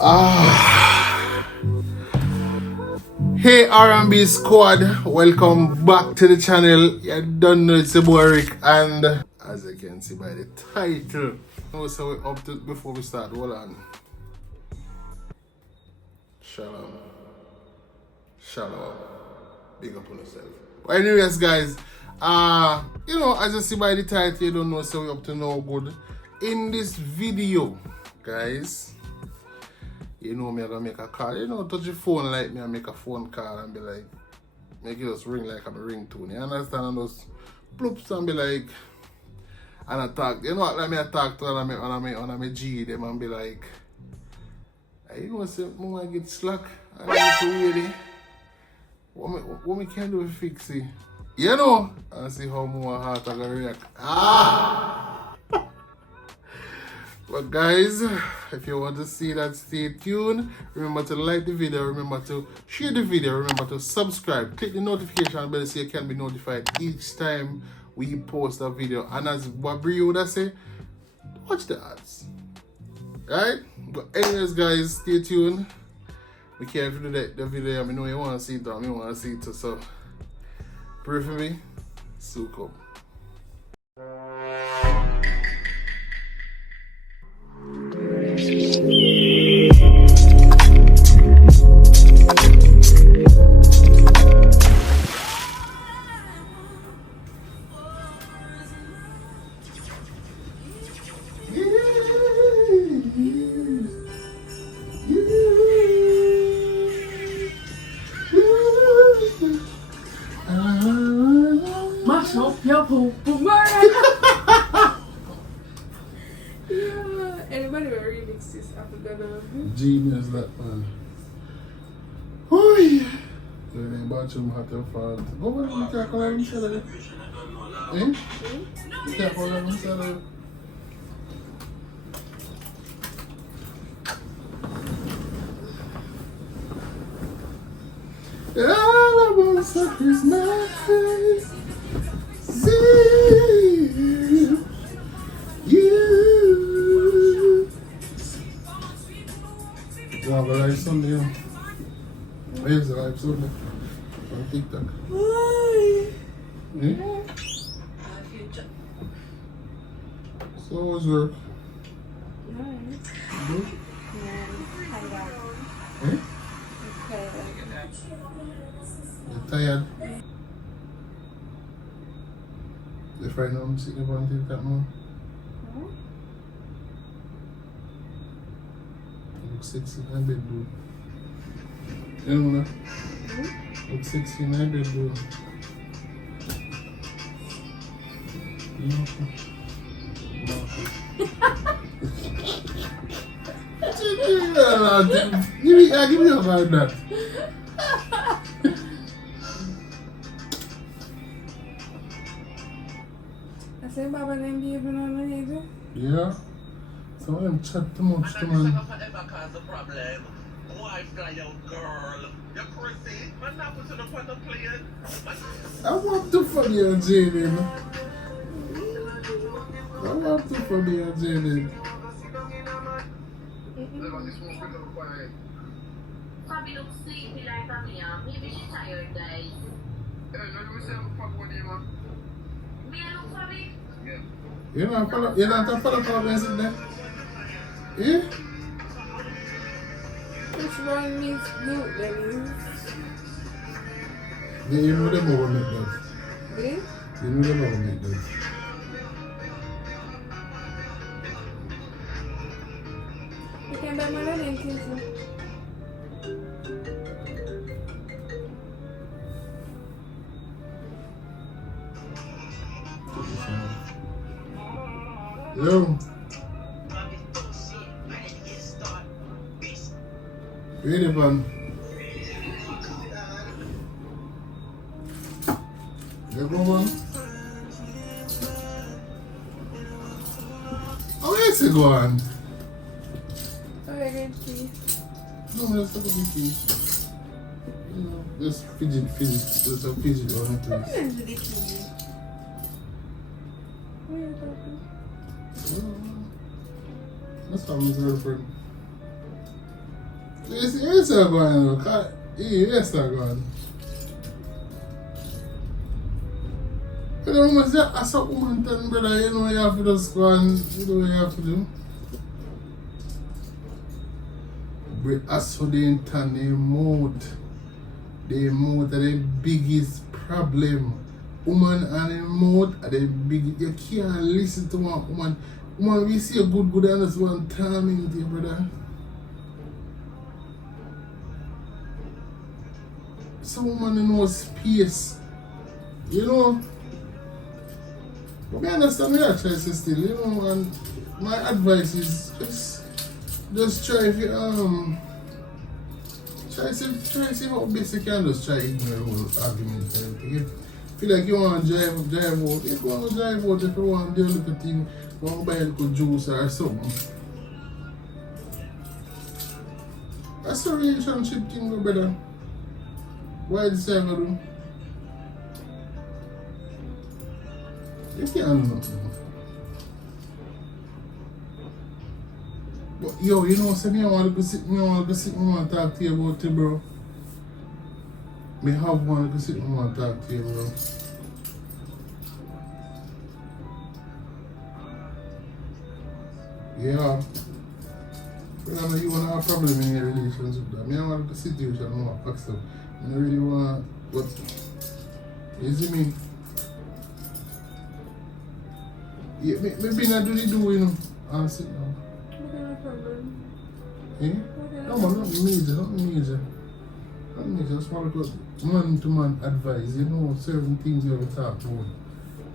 Ah. Hey R&B squad, welcome back to the channel. You don't know it's your boy Rick, and as you can see by the title, so we're up to before we start. Hold on. Shalom. Shalom. Big up on yourself. But anyways, guys, as you see by the title, you don't know, so we're up to no good. In this video, guys, you know me, I'm gonna make a call. You know, touch your phone like me and make a phone call and be like, make it just ring like I'm a ringtone. You understand? And just ploops and be like, and I talk. You know what? Like me, I talk to when I'm a G them and be like, you know, say, I get slack. I need to ready. What me can do to fix it? You know, and see how more heart I gonna react. But guys, if you want to see that, stay tuned. Remember to like the video, remember to share the video, remember to subscribe, click the notification bell so you can be notified each time we post a video. And as what Bree would say, watch the ads. Right? But anyways, guys, stay tuned. We can't do the video. I know you want to see it, I want to see it too. So pray for me. So come. Mash up your poop, yeah, anybody will remix this after Genius, that man. Oh yeah. So in the bathroom had to fall. Go over and take a lot of salad. Eh? Take a lot of salad. All about Christmas. See you. You have a live Sunday, yeah? Where's the live Sunday? On TikTok. Why? Eh? So how was work? Nice. Good? Yeah. Eh? Okay. You're tired? The friend I'm sitting on TikTok now. You look sexy in my bedroom. You know that? Look sexy in my bedroom. Give me about that. I said, Baba, them behaving on the neighbor. Yeah. Some of them chat too much to man. Cause a problem. Why fly out, girl? You're crazy. Man, not put it up on the plane. I want to for me and Jaden. I want to for me and Jaden. Fabi looks sleepy like a me. Maybe she's tired, guys. Me look Fabi. You're not a follow for there? Yeah? Which one means good, then? Yeah, you know them over make that. Really? You know them over make that. You can buy my name, too. Yo. Ready, man. You go, man. How is it going? Alright, please. No, let's talk about it. You know, just fidget. Just a fidget on it. What is the key? What are you talking? That's how my girlfriend. Yes, I'm going. Yes, I'm going. You know, as a woman, brother, you know you have to just go and you know what you have to do. But as for the intern, the mouth are the biggest problem. Woman and the mouth are the biggest. You can't listen to one woman. Woman, we see a good and just one time in there, brother. Some woman knows space. You know. But I understand your choice still, you know, and my advice is just try if you try see how best you can just try ignore the whole argument and everything. If you feel like you want to drive out, you go and drive out. If you want to do a little thing, you want to buy a little juice or something. That's a relationship thing, brother. Why this ever do? You can't do nothing. But yo, you know, say me I want to go sit and talk to you about it, bro. Me have one to go sit and talk to you, bro. Yeah. But I know you want to have a problem in your relationship. Me I want to sit with you and want to pack stuff. I don't really want, but you see me? Yeah, maybe not do the do, you know. I'll sit down. What kind of problem? Eh? No, man, nothing major. Just want to go man to man advice. You know, certain things you have to talk about.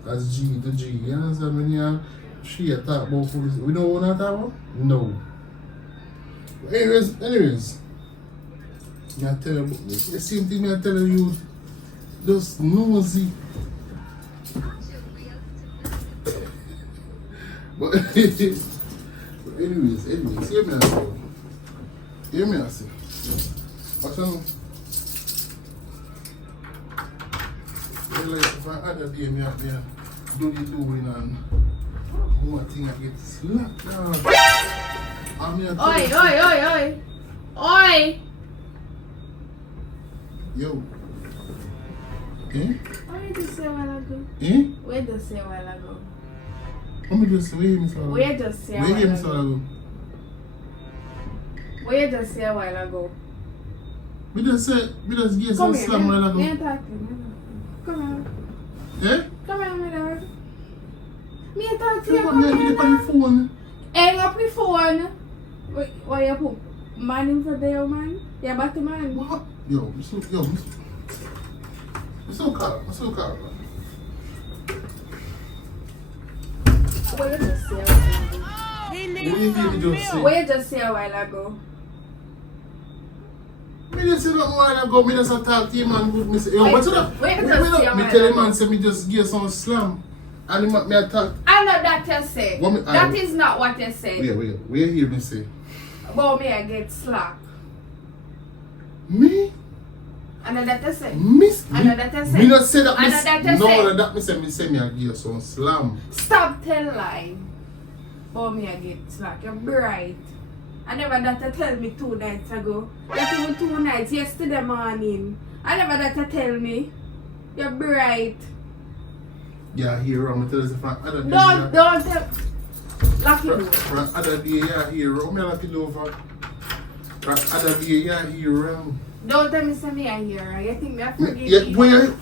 As G to G. You understand when you she talk about police? We don't want to talk about? No. But anyways. I tell you about this. The same thing I tell you. Just nosy. But anyways, hear me out. What's on? Like if I had a day, me out there, do the doing and one thing I get slapped down. Oi! Yo. Eh? What did you say a while ago? Eh? Where did you say a while ago? Let me just wait, Miss Alago. Where did you say a while ago? Where did you say a while ago? We just get some slam while ago. Come here. Eh? Come here, my dog. Me talk to you. Come here, get on the phone. Hang up the phone. Why you put man in for there, man? Yeah, but the man. What? Yo, I'm so calm. What did you say a while ago? What did you say a while ago? Me just say that while ago, me just talk to him and good. Me say, yo, what's up? Wait, Me tell him man say me just give some slam. And me attack. I know that you say. That is not what you say. Wait. Where hear me say? About me, I get slack. Me? I know that you say. I know that you say. Me not say that. I know that you say. No, that me say me I give some slam. Stop telling lie. About me, I get slack. You're bright. I never that you tell me 2 nights ago. Not even 2 nights. Yesterday morning. I never that you tell me. You're bright. Yeah, here I'm tell us if I other day. Don't tell. Lock it door. From other day, yeah, here. I'm lock it over. From other day, yeah, here. Don't tell me something I hear. You think me I forget Yeah, you? where?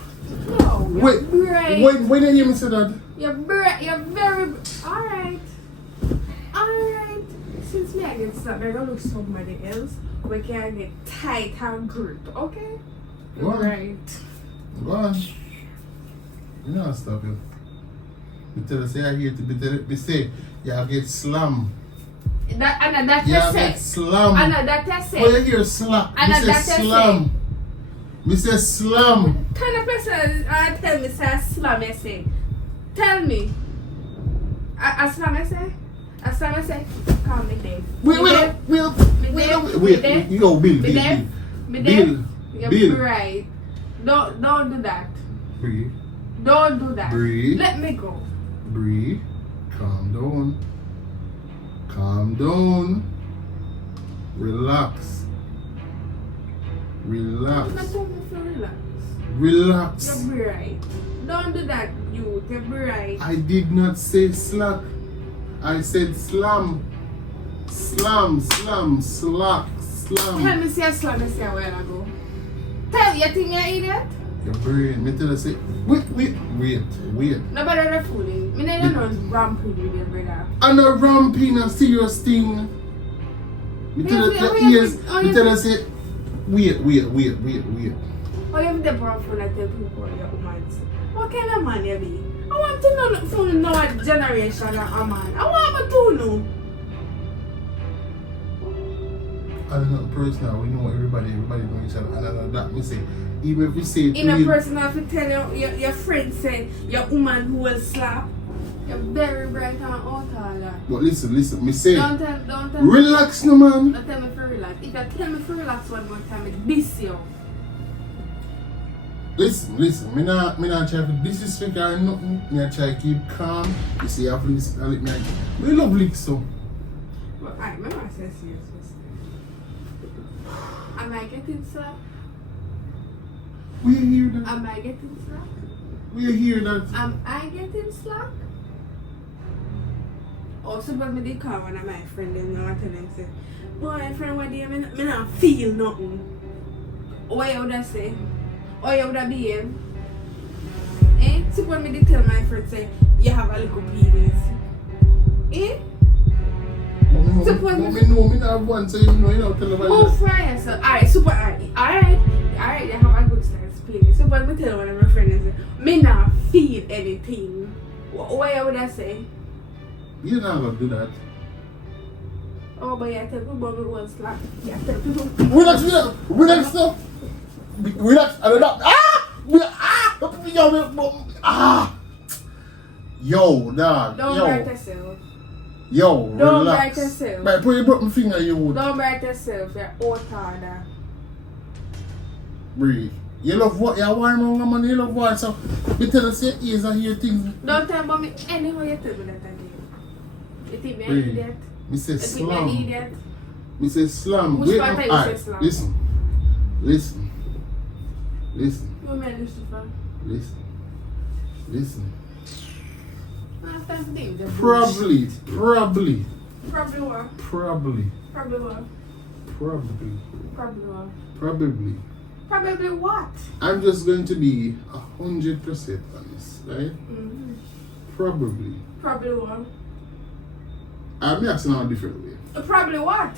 No, you're bright. When did you hear me say that? You're bright. You're very. Alright. Since me I get slapped, I'm gonna look somebody else. We can get tight and grip, okay? Go on. Right. Go on. You know stop you. Me tell us say I hear to be tell me say you get slam. That You you get say. slam. That you say. Oh, you hear slap. Me say that you slam. Me say slam. Kind of person tell me say slam I say. Tell me. A slam I say? A slam I say? Call me Dave. Wait. You go Bill. You're right. Don't do that. Bree. Don't do that. Bree. Let me go. Bree. Calm down. Relax. Relax. I'm not telling you to relax. Relax. You're bright. Don't do that, you. You're bright. I did not say slack. I said slam. Slam, slam, slack, slam. Tell me, see a slam, I say a while ago. Tell you think you're an idiot? Your brain, me tell you say, wait. Nobody ever fooling. Me never know ramping with your brother. I'm not ramping a serious thing. Me tell you your ears, me tell you say, wait. Oh, you have the phone and tell people you're a woman. What kind of man you be? I want to know what generation of a man. I want to know. I don't know personal, we know everybody know each other. And that me say, even if we say In a personal, if you tell your friend say your woman who will slap, you're very bright and out all that. But listen, me say, Don't tell relax no man. Don't tell me to relax. If you tell me to relax one more time, it diss you. Listen, me not try to disrespect or nothing. Me I try to keep calm. You see, I have to listen and let me love lick so. But I remember I said serious. Am I getting slapped? We hear that. Am I getting slapped? We hear that. Am I getting slapped? Also, but me did call one of my friends and I tell them say, boyfriend, what do you mean? Me not feel nothing. What you would I say? Or you would I behave? Eh? Suppose me did tell my friend say, you have a little penis. Eh? Suppose me know me not have one, so you know tell about Oh, fry yourself. Alright, super alright. Alright, you have a good size penis. Suppose me tell one of my friends and say, me not feel anything. What you would I say? You're not gonna do that. Oh, but yeah, tell people me one slap. Yeah, tell people. Relax. I don't know. Yo, dog. Don't hurt yourself. Yo, Don't relax. hurt yourself. But put your broken finger, you would. Don't hurt yourself. You're out harder. Bree. You love what? You're warm on man, you love what? So, you tell us your ears and hear things. Don't tell me anyhow you tell me that again. You think me an Bree. idiot? Me say You think me an slam. idiot? Me say slam. Which Wait, part no, you alright, say slam? Listen. You mean Lucifer? Listen. I have time for them. Probably. Probably what? Probably. Probably what? I'm just going to be 100% honest, right? Mm-hmm. Probably. Probably what? I'm asking in a different way. Probably what?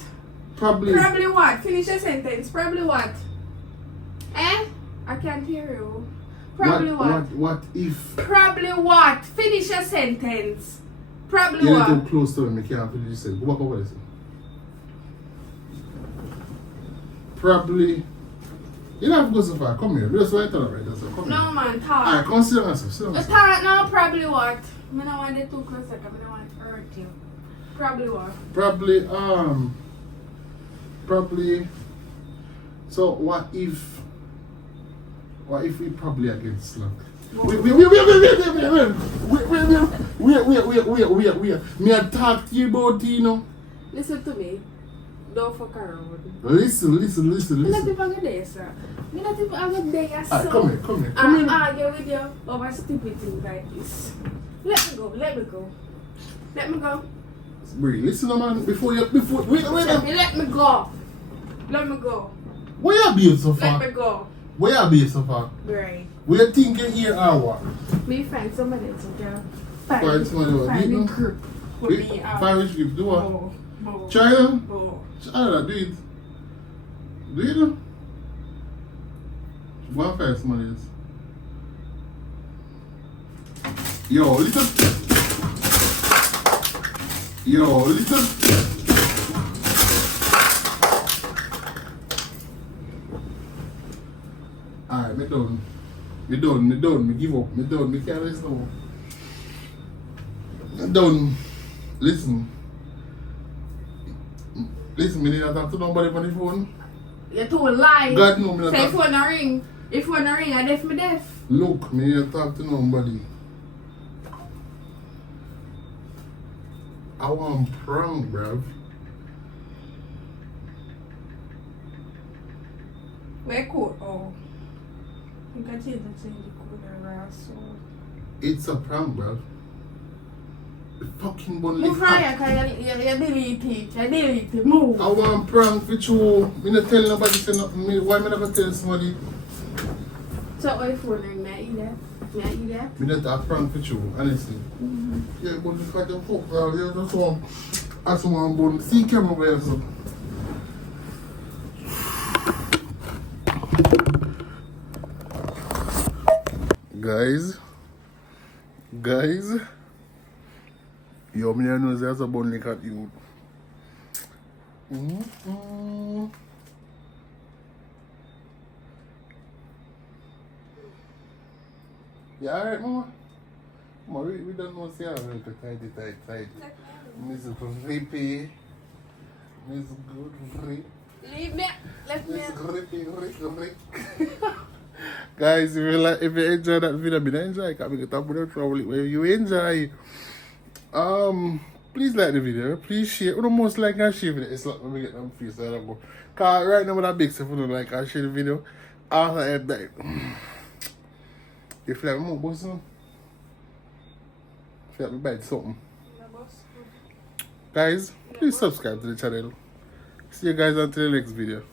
Probably. Probably what? Finish your sentence. Probably what? Eh? I can't hear you. Probably what? What if? Probably what? Finish your sentence. Probably You're a what? little close to me, can't finish yourself. Go back over there. Probably. You don't have to go so far. Come here. That's what I thought right there. So come No here. man, talk. Alright, consider myself. Sit down, The sit. talk now, probably what? I don't want to get too close, like, I don't want to hurt you. Probably what? Probably. So what if we probably against slack? Wait. Me I talk to you about you know. Listen to me. Don't fuck around. Listen. I'm not even there, sir. I'm not even there, sir. Alright, come here. I'm arguing with you over stupid things like this. Let me go. Bree, listen, man. Before wait. Let me go. Where you be so Let far? me go. Where you be so far? Right. Where you think here or what? Me find somebody else, okay? Find somebody else. Find You a know? group for me out. Find which grip? Do what? Bo. China? Bo. China, do it. Do you know? Go and find somebody else. Yo, listen. Alright, me done. Me give up. Me done. Me can't listen no more. Me done. Listen, me didn't talk to nobody on the phone. You're too lying. God know me not Say talk. phone a ring. If phone a ring, I deaf. Look, me didn't talk to nobody. I want prank, bruv. Where code? Oh. You can change the code around so. It's a prank, bro. The fucking bun Move is hot. fire, you delete it. You delete it. Move. I want prank for you. Me not tell nobody say nothing. Why me never tell somebody? So, what if you ring me? May I eat that? Me not a prank for you, honestly. Yeah, but if I can fuck, bro, you just want. I just want bun. See camera where so. Guys, yo, me know there's a bun like at you. You alright, mama? Mama, we don't know say I'm tight. Miss Rippy. Miss Good Rip. Leave me. Let me. Miss Rippy. Guys, if you enjoy that video, me enjoy. Can't make it up with trouble. If you enjoy, please like the video. Please share. You know, most like and share it. It's like when we get them face so I don't go. Cause right now with that big stuff, you don't like and share the video. After that, if you like more boss, if you like me buy something. Guys, please subscribe to the channel. See you guys until the next video.